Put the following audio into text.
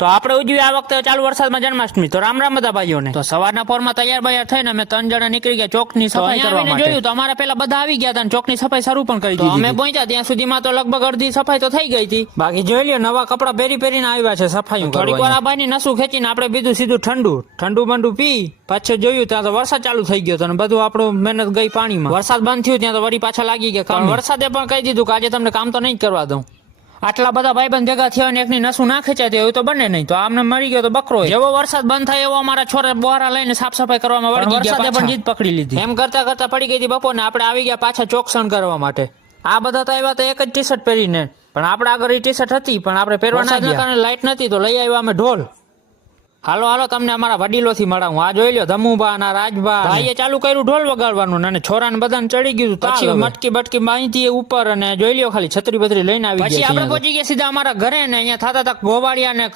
તો આપણે ઉજવી આ વખતે ચાલુ વરસાદમાં જન્માષ્ટમી. તો રામ રામ બધા ભાઈઓને. તો સવારના પોરમાં તૈયાર થઈને અમે 3 જણા નીકળી ગયા ચોકની સફાઈ કરવા માટે. જોયું તો અમારા પેલા બધા આવી ગયા હતા અને ચોકની સફાઈ શરૂ પણ કરી દીધી. અમે પહોંચ્યા ત્યાં સુધીમાં તો લગભગ અડધી સફાઈ તો થઈ ગઈ હતી. બાકી જોઈ લ્યો નવા કપડા પહેરીને આવ્યા છે સફાઈ. થોડીક વાર આ ભાઈની નસું ખેંચીને આપણે બીજું સીધું ઠંડુ બંડુ પી પાછળ જોયું ત્યાં તો વરસાદ ચાલુ થઈ ગયો હતો અને બધું આપણું મહેનત ગઈ પાણીમાં. વરસાદ બંધ થયું ત્યાં તો વળી પાછા લાગી ગયા. વરસાદે પણ કહી દીધું કે આજે તમને કામ તો નહીં કરવા દઉં. આટલા બધા ભાઈબંધ ભેગા થયા અને એકની નસું ના ખેંચાતી એવું તો બને નહીં. તો આમને મરી ગયો તો બકરો. જેવો વરસાદ બંધ થાય એવો અમારા છોરા બોરા લઈને સાફ સફાઈ કરવામાં વળગી ગયા. વરસાદે પણ જીત પકડી લીધી. એમ કરતા પડી ગઈ હતી બપોરને. આપણે આવી ગયા પાછા ચોકસણ કરવા માટે. આ બધા તો આવ્યા તો એક જ ટી શર્ટ પહેરીને, પણ આપણે આગળ ટી શર્ટ હતી પણ આપણે પહેરવા ના ગયા કારણ લાઈટ નથી તો લઈ આવ્યા અમે ઢોલ. હાલો તમને અમારા વડીલોથી મળાવું. આ જોઈ લો ધમુભા ના રાજભા ભાઈએ ચાલુ કર્યું ઢોલ વગાડવાનું અને છોરાને બધાને ચડી ગયું. પછી મટકી બટકી બાંધી ઉપર અને જોઈ લ્યો ખાલી છત્રી બત્રી લઈને આવી. પછી આપણે પહોંચી ગયા સીધા અમારા ઘરે ને અહીંયા થતા ગોવાળિયા ને